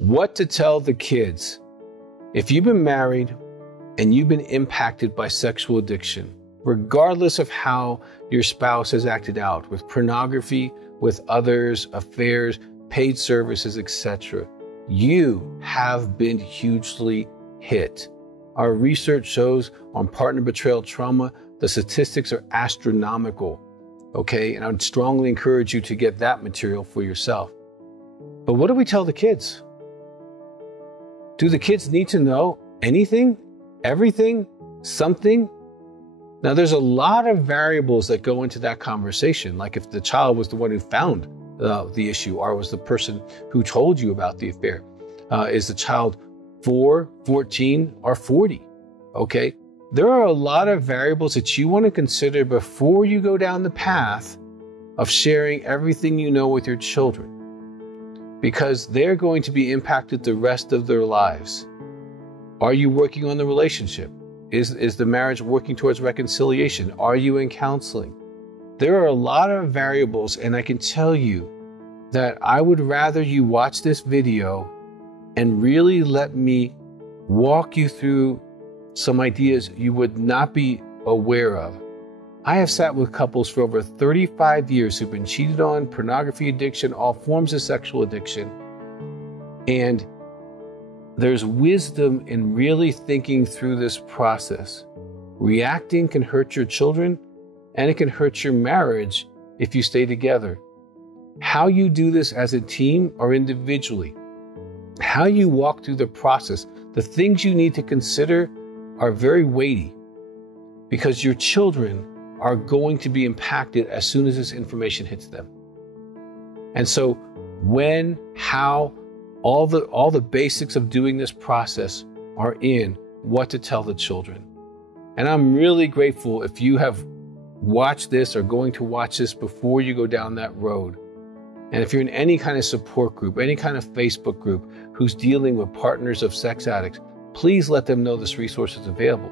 What to tell the kids. If you've been married and you've been impacted by sexual addiction, regardless of how your spouse has acted out with pornography, with others, affairs, paid services, etc., you have been hugely hit. Our research shows on partner betrayal trauma, the statistics are astronomical, okay? And I would strongly encourage you to get that material for yourself. But what do we tell the kids? Do the kids need to know anything, everything, something? Now, there's a lot of variables that go into that conversation. Like if the child was the one who found the issue, or was the person who told you about the affair. Is the child 4, 14, or 40? Okay. There are a lot of variables that you want to consider before you go down the path of sharing everything you know with your children, because they're going to be impacted the rest of their lives. Are you working on the relationship? Is the marriage working towards reconciliation? Are you in counseling? There are a lot of variables, and I can tell you that I would rather you watch this video and really let me walk you through some ideas you would not be aware of. I have sat with couples for over 35 years who've been cheated on, pornography addiction, all forms of sexual addiction. And there's wisdom in really thinking through this process. Reacting can hurt your children, and it can hurt your marriage if you stay together. How you do this as a team or individually, how you walk through the process, the things you need to consider are very weighty, because your children are going to be impacted as soon as this information hits them. And so when, how, all the basics of doing this process are in what to tell the children. And I'm really grateful if you have watched this or going to watch this before you go down that road. And if you're in any kind of support group, any kind of Facebook group who's dealing with partners of sex addicts, please let them know this resource is available,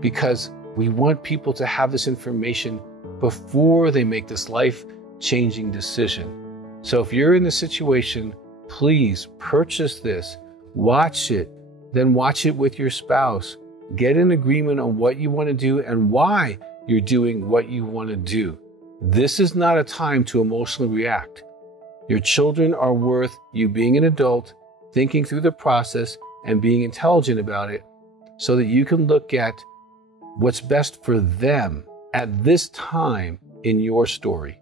because we want people to have this information before they make this life-changing decision. So if you're in the situation, please purchase this, watch it, then watch it with your spouse. Get an agreement on what you want to do and why you're doing what you want to do. This is not a time to emotionally react. Your children are worth you being an adult, thinking through the process, and being intelligent about it so that you can look at what's best for them at this time in your story.